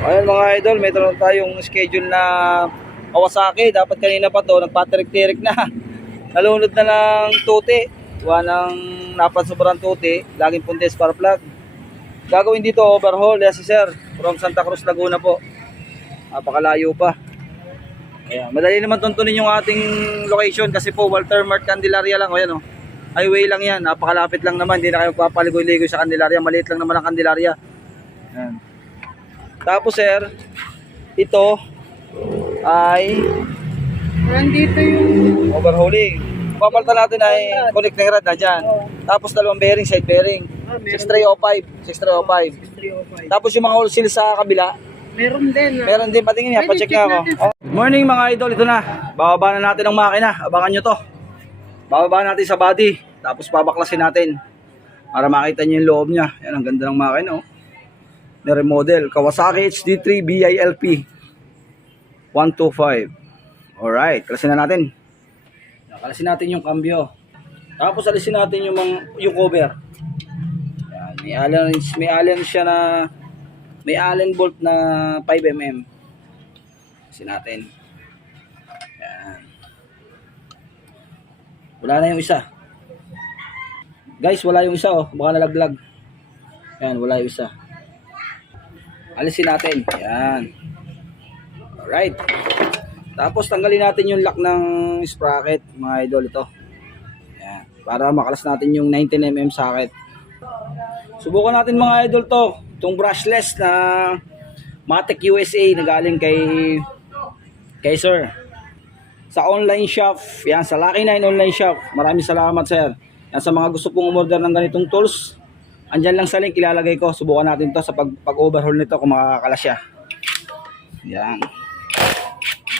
Ayun mga idol, meron tayong schedule na Kawasaki. Dapat kanina pa to, nagpatirik-tirik na. Nalunod na ng tuti. Gawa ng napan sobrang tuti. Laging puntes para plug. Gagawin dito overhaul. Yes sir, from Santa Cruz, Laguna po. Napakalayo pa. Ayan. Madali naman tuntunin yung ating location kasi po Walter Mart Candelaria lang. O yan o. Highway lang yan. Napakalapit lang naman. Hindi na kayo papaligoy-ligoy sa Candelaria. Maliit lang naman ang Candelaria. Ayan. Tapos sir, ito ay Nandito yung overhauling. Papalitan natin ay connecting rod na dyan. Tapos dalawang bearing, side bearing. 6305. 6305. 305. Tapos yung mga whole seal sa kabila. Meron din. Meron din, patingin niya, pacheck nga ako. Oh. Morning mga idol, ito na. Bababa na natin ang makina. Abangan nyo to. Bababa natin sa body. Tapos babaklasin natin. Para makita nyo yung loob niya. Yan, ang ganda ng makina oh. Na remodel. Kawasaki HD3 BILP 125. Alright, kalasin na natin. Kalasin natin yung cambio. Tapos alisin natin yung cover. Yan, may allen siya na may allen bolt na 5mm. Alisin natin. Yan. Wala na yung isa. Guys, wala yung isa oh. Baka nalaglag. Yan, wala yung isa. Alisin natin. Yan. Alright. Tapos tanggalin natin yung lock ng sprocket, mga idol, ito. Yan. Para makalas natin yung 19mm socket. Subukan natin mga idol to. Itong brushless na Matic USA na galing kay sir. Sa online shop. Yan, sa Lucky 9 online shop. Maraming salamat sir. Yan, sa mga gusto pong umorder ng ganitong tools, andyan lang sa link, ilalagay ko. Subukan natin to sa pag-overhaul nito kung makakalas siya. Yan.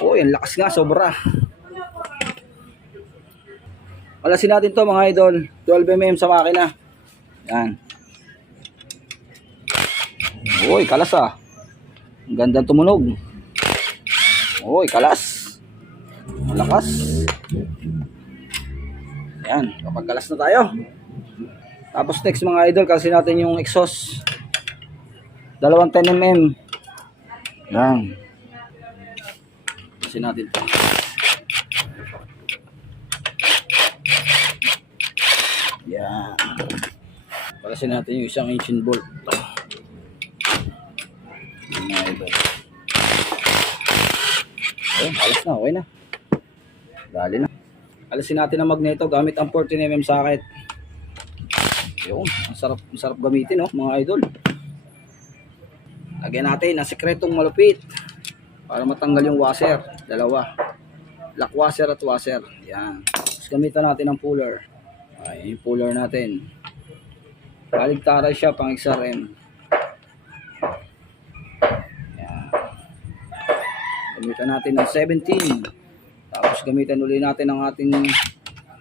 Oh, yan lakas nga, sobra. Alasin natin to mga idol. 12mm sa makina. Yan. Uy, kalas ah. Ang ganda tumunog. Uy, kalas. Malakas. Yan, kapag kalas na tayo. Tapos next mga idol, kalasin natin yung exhaust. 10mm. Yan. Kalasin natin ito. Yan. Kalasin natin yung isang engine bolt. Yan mga idol. Ayun, alas na, okay na. Dali na. Kalasin natin ang magneto gamit ang 14mm socket. Yun, ang sarap gamitin oh, mga idol. Lagyan natin ang sekretong malupit para matanggal yung washer. Dalawa. Lock washer at washer. Yan. Tapos gamitan natin ang puller. Ay, yung puller natin. Baligtaran siya pang XRM. Yan. Gamitan natin ng 17. Tapos gamitan ulit natin ang ating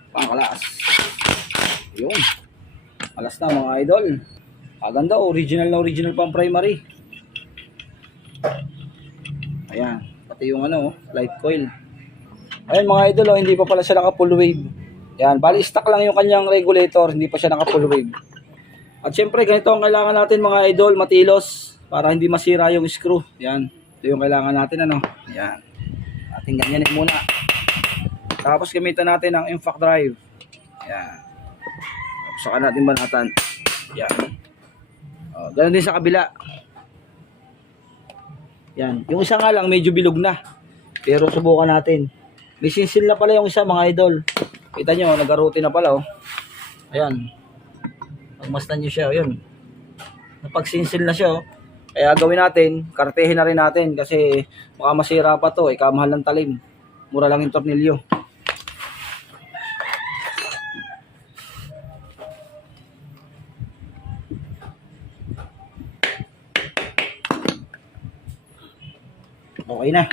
pangkalas. Yun. Alas na mga idol. Kaganda, original na original pang primary. Ayan, pati yung ano, light coil. Ayan mga idol, hindi pa pala siya naka full wave. Ayan, bali stock lang yung kanyang regulator, hindi pa siya naka full wave. At syempre, ganito ang kailangan natin mga idol, matilos, para hindi masira yung screw. Ayan, ito yung kailangan natin ano. Ayan, ating ganyanin muna. Tapos gamitan natin ang impact drive. Ayan. Saka natin banatan. Yan. O, ganun din sa kabila. Yan. Yung isa nga lang medyo bilog na. Pero subukan natin. May sinsil na pala yung isa mga idol. Kita nyo, nag-aruti na pala oh. Ayan. Pagmastan nyo siya, yun. Napagsinsil na siya oh. Kaya gawin natin, kartehin na rin natin. Kasi baka masira pa to. Kamahal ng talim. Mura lang yung tornilyo. Okay na.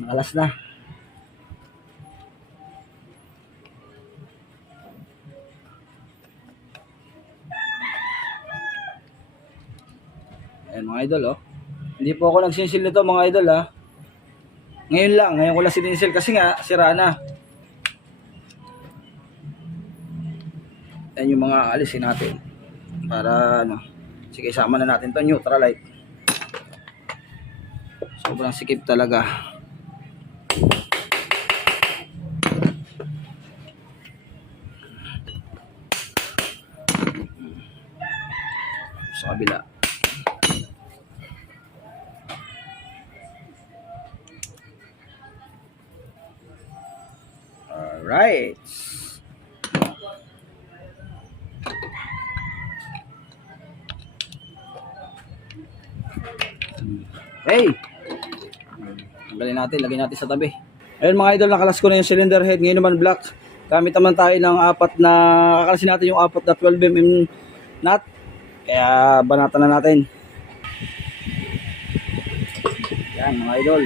Nakalas na. Ayan mga idol oh. Hindi po ako nagsinsil nito mga idol ah. Ngayon ko lang sininsil kasi nga sira na. Ayan yung mga alisin natin. Para ano. Sige, sama na natin to, neutralite. Sobrang sikip talaga. Sa kabila. Alright. Hey! Tanggalin natin, lagyan natin sa tabi. Ayun mga idol, nakalas ko na yung cylinder head. Ngayon naman black. Gamit naman tayo ng kakalasin natin yung apat na 12mm nut. Kaya banatan na natin. Yan mga idol.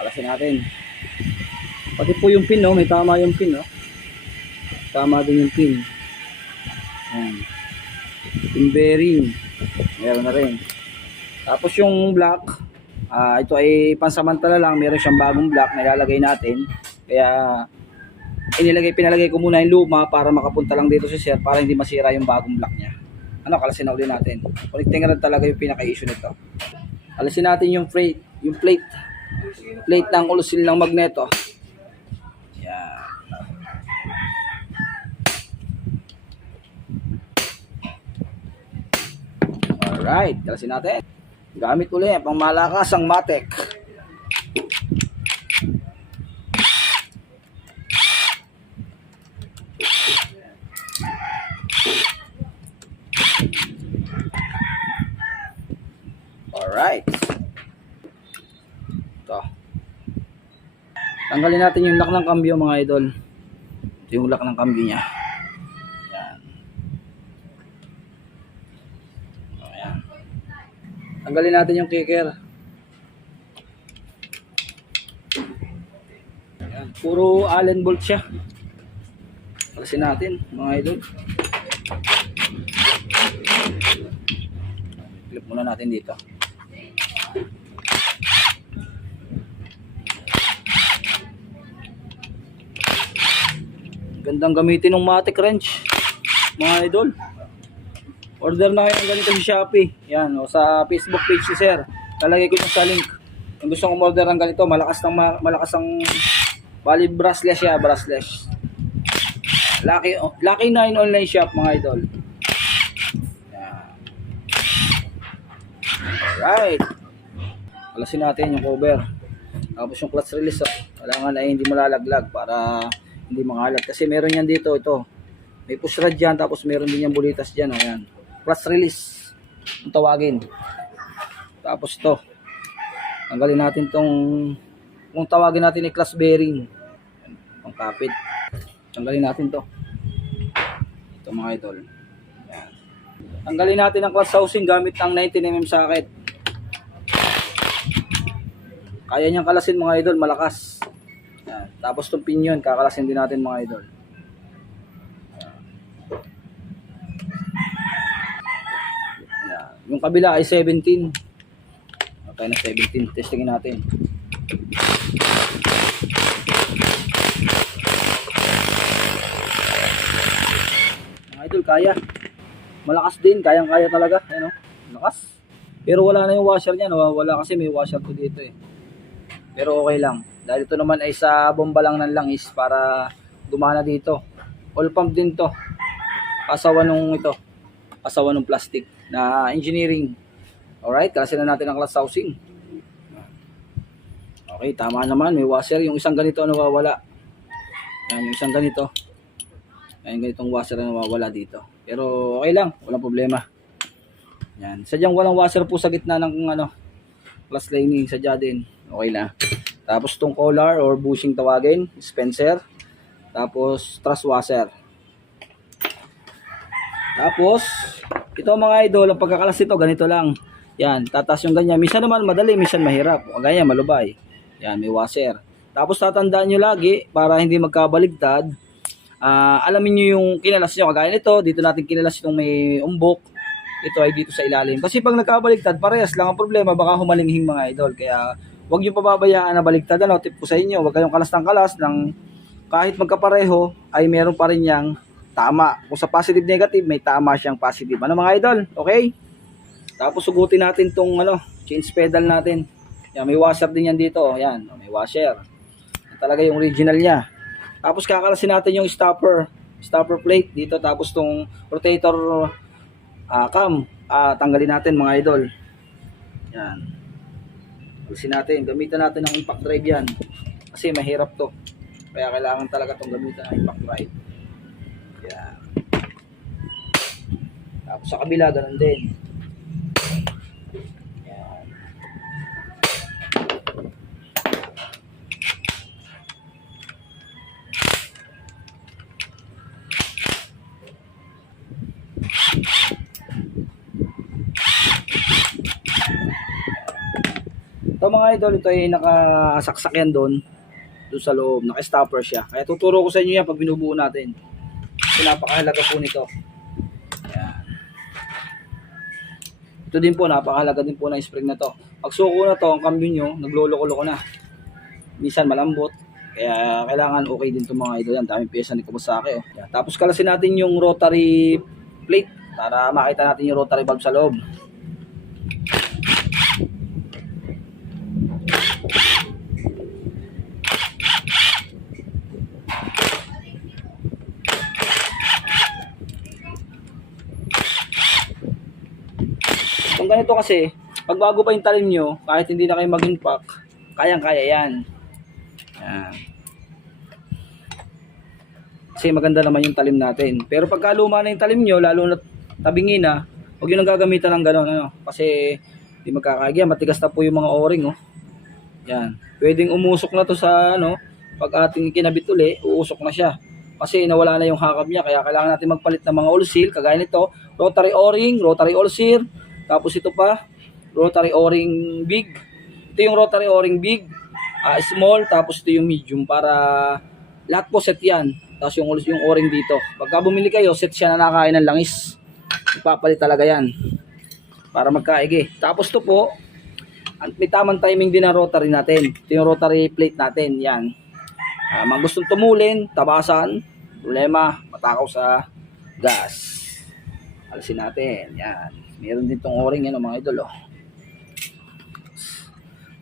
Kalasin natin. Pati po yung pin, no? May tama yung pin, no? Tama din yung pin. Yan. Pin bearing. Meron na rin. Tapos yung black, ito ay pansamantala lang. Meron siyang bagong black na ilalagay natin. Kaya pinalagay ko muna yung luma para makapunta lang dito si sir para hindi masira yung bagong black niya. Ano, kalasin na uli natin. Connecting rin talaga yung pinaka-issue nito. Alisin natin yung plate ng ulusil ng magneto. Yan. Alright, kalasin natin. Gamit uli pang malakas ang matek. Alright. Ito. Tanggalin natin yung lock ng cambio mga idol. Ito yung lock ng cambio niya. Yan. Ayan. Tanggalin natin yung kicker. Ayan. Puro Allen bolt siya. Palasin natin mga idol. Clip muna natin dito. Gandang gamitin ng matic wrench mga idol. Order na kayo ng ganito sa Shopee. Yan, o sa Facebook page si sir. Talagay ko yung sa link. Kung gusto kong order ng ganito, malakas ang bali brushless siya, brushless. Lucky 9 online shop mga idol. Yan. Alright. Alasin natin yung cover. Tapos yung clutch release, kailangan ay hindi malalaglag para hindi mangalat. Kasi meron yan dito, ito. May push rod dyan, tapos meron din yung bulitas dyan. Ayan. Clutch release. Ang tawagin. Tapos ito. Tanggalin natin kung tawagin natin ay clutch bearing. Pang kapit. Tanggalin natin to. Ito mga idol. Ayan. Tanggalin natin ang clutch housing gamit ang 19mm socket. Kaya niyang kalasin mga idol, malakas. Ayan. Tapos itong pinion, kakalasin din natin mga idol. Ayan. Yung kabila ay 17. Okay na 17. Testingin natin. Mga idol, kaya. Malakas din, kayang-kaya talaga. Ayan, oh. Malakas. Pero wala na yung washer niya. Wala kasi may washer ko dito eh. Pero okay lang. Dahil ito naman ay sa bomba lang ng langis para gumana dito. All pump din to. Pasawa nung ito. Pasawa nung plastic na engineering. Alright, kasi na natin ang clutch housing. Okay, tama naman. May washer. Yung isang ganito nawawala. Yan, yung isang ganito. Yan, ganitong washer na nawawala dito. Pero okay lang. Walang problema. Yan. Sadyang walang washer po sa gitna ng clutch lining. Sadya din. Okay na. Tapos itong collar or bushing tawagin, Spencer. Tapos truss washer. Tapos ito mga idol, ang pagkakalas nito ganito lang. Yan, tatas yung ganyan. Minsan naman madali, minsan mahirap. O ganyan, malubay. Yan, may washer. Tapos tatandaan nyo lagi para hindi magkabaligtad. Alamin nyo yung kinalas nyo. Kagaya nito, dito natin kinalas itong may umbok. Ito ay dito sa ilalim. Kasi pag nagkabaligtad, parehas lang ang problema. Baka humalinghing mga idol. Kaya huwag nyo pababayaan na baligtad. Tip ko sa inyo, huwag kayong kalas ng kalas ng kahit magkapareho ay meron pa rin yang tama. Kung sa positive negative, may tama siyang positive. Ano mga idol? Okay? Tapos sugutin natin tong change pedal natin. Yan, may washer din yan dito. Yan, may washer. Yan talaga yung original niya. Tapos kakalasin natin yung stopper plate dito. Tapos tong rotator cam, tanggalin natin mga idol. Yan. Kalasin natin. Gamitan natin ng impact drive yan. Kasi mahirap to. Kaya kailangan talaga itong gamitan ng impact drive. Yan. Tapos sa kabila, ganun din. Yan. Ito mga idol, ito ay nakasaksak yan doon sa loob, naka-stopper siya. Kaya tuturo ko sa inyo yan pag binubuo natin. Kasi napakahalaga po nito. Yan. Ito din po, napakahalaga din po ng spring na to. Pag suko na to, ang cambio nyo, nagloloko-loko na. Minsan malambot. Kaya kailangan okay din itong mga idol yan. Daming pyesa ni Kawasaki. Oh. Yan. Tapos kalasin natin yung rotary plate para makita natin yung rotary valve sa loob. Kung ganito kasi, pag bago pa yung talim nyo, kahit hindi na kayo mag-impact, kayang-kaya yan. Yan. Kasi maganda naman yung talim natin. Pero pagka luma na yung talim nyo, lalo na tabingin na, huwag yun ang gagamitan ng gano'n. Ano? Kasi hindi magkakagya, matigas na po yung mga o-ring. Oh. Yan. Pwedeng umusok na to sa, pag ating kinabit uli, uusok na siya. Kasi nawala na yung hakab niya, kaya kailangan natin magpalit ng mga oil seal, kagaya nito, rotary o-ring, rotary oil seal. Tapos ito pa, rotary o-ring big. Ito yung rotary o-ring big, small, tapos ito yung medium para lahat po set yan. Tapos yung o-ring dito. Pagka bumili kayo, set siya na nakain ng langis. Ipapalit talaga yan para magkaigi. Tapos ito po, may tamang timing din ang rotary natin. Ito yung rotary plate natin, yan. Mga gustong tumulin, tabasan, problema, matakaw sa gas. Alisin natin, yan. Meron din tong o-ring yan mga idol. Oh.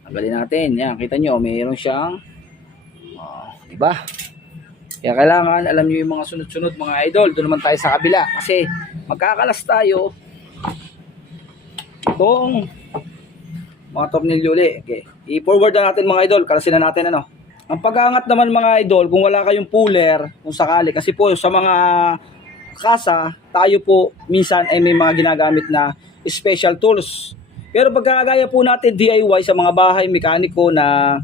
Tanggalin natin. Yan, kita nyo, meron siyang diba? Kaya kailangan alam nyo yung mga sunod-sunod mga idol. Doon naman tayo sa kabila. Kasi magkakalas tayo itong mga tornilyo uli. Okay. I-forward na natin mga idol. Kalasin na natin ano. Ang pag-aangat naman mga idol, kung wala kayong puller, kung sakali. Kasi po sa mga kasa, tayo po minsan ay may mga ginagamit na special tools. Pero pagkakagaya po natin DIY sa mga bahay mekaniko na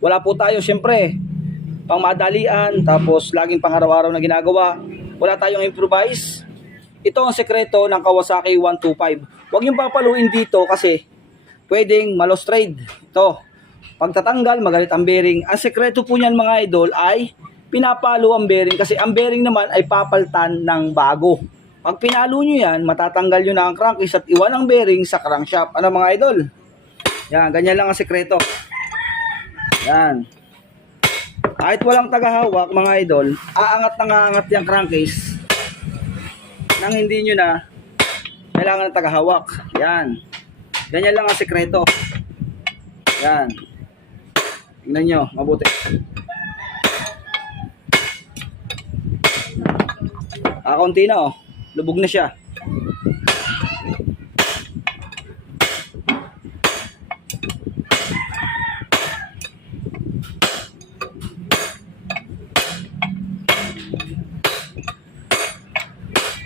wala po tayo syempre pang madalian, tapos laging pang araw-araw na ginagawa, wala tayong improvise. Ito ang sekreto ng Kawasaki 125. Huwag yung papaluin dito kasi pwedeng malos trade. Ito, pagtatanggal magalit ang bearing. Ang sekreto po niyan mga idol ay pinapalo ang bearing kasi ang bearing naman ay papaltan ng bago. Pag pinalo nyo yan, matatanggal nyo na ang crankcase at iwan ang bearing sa crankshaft. Ano mga idol? Yan, ganyan lang ang sekreto. Yan. Kahit walang tagahawak mga idol, aangat na aangat yung crankcase nang hindi nyo na kailangan ng tagahawak. Yan. Ganyan lang ang sekreto. Yan. Tingnan nyo, mabuti. Kaunti na oh. Lubog na siya.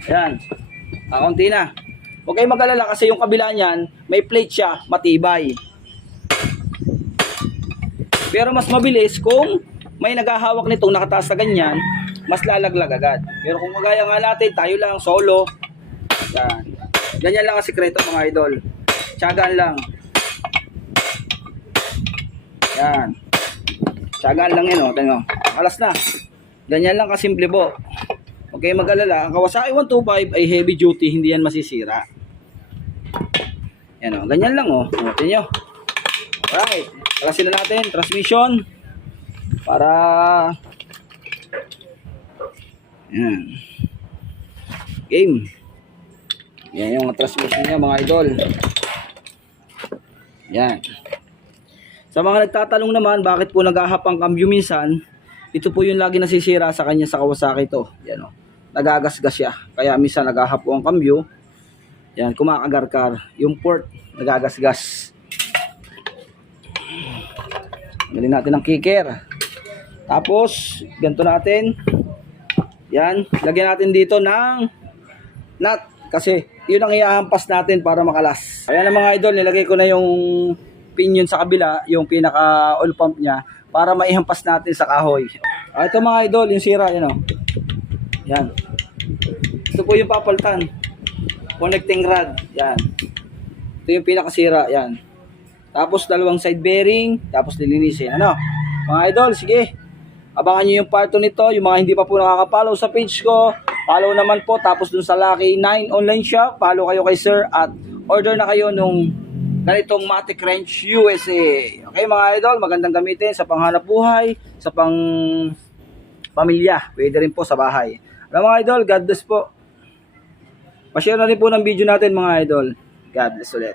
Ayan. Kaunti na. Huwag kayong mag-alala kasi yung kabila niyan, may plate siya, matibay. Pero mas mabilis kung may naghahawak nitong nakataas na ganyan, mas lalaglag agad. Pero kung magaya nga natin, tayo lang, solo. Yan. Ganyan lang ang sikreto mga idol. Tiyagaan lang. Yan. Tiyagaan lang yan, o. Tingnan. Alas na. Ganyan lang kasimple po. Okay, mag-alala. Ang Kawasaki 125 ay heavy duty, hindi yan masisira. Yan o. Ganyan lang, o. Tingnan nyo. Alright. Kalasin na natin. Transmission. Para... Yan. Game. Yan yung transmission niya mga idol. Yan. Sa mga nagtatanong naman, bakit po nag-ahap ang cambio minsan, ito po yung lagi nasisira sa kanya sa Kawasaki to. Yan o. Nagagasgas siya. Kaya minsan nag-ahap po ang cambio. Yan, kumakagarkar. Yung port, nagagasgas. Galing natin ng kicker. Tapos, ganito natin. Yan, lagyan natin dito ng nut. Kasi, yun ang iahampas natin para makalas. Ayan na mga idol, nilagay ko na yung pinion sa kabila, yung pinaka oil pump niya, para maihampas natin sa kahoy. Ito mga idol, yung sira, yan o. Yan. Ito po yung papalitan. Connecting rod. Yan. Ito yung pinakasira. Yan. Tapos dalawang side bearing. Tapos nilinisin. Ano? Mga idol, sige. Abangan nyo yung part 2 nito. Yung mga hindi pa po nakaka-follow sa page ko, follow naman po. Tapos dun sa Lucky 9 online shop, follow kayo kay sir at order na kayo nung ganitong Matic Wrench USA. Okay mga idol, magandang gamitin sa panghanap buhay, sa pang pamilya. Pwede rin po sa bahay. Alam mga idol, God bless po. Pa-share na rin po ng video natin mga idol. God bless ulit.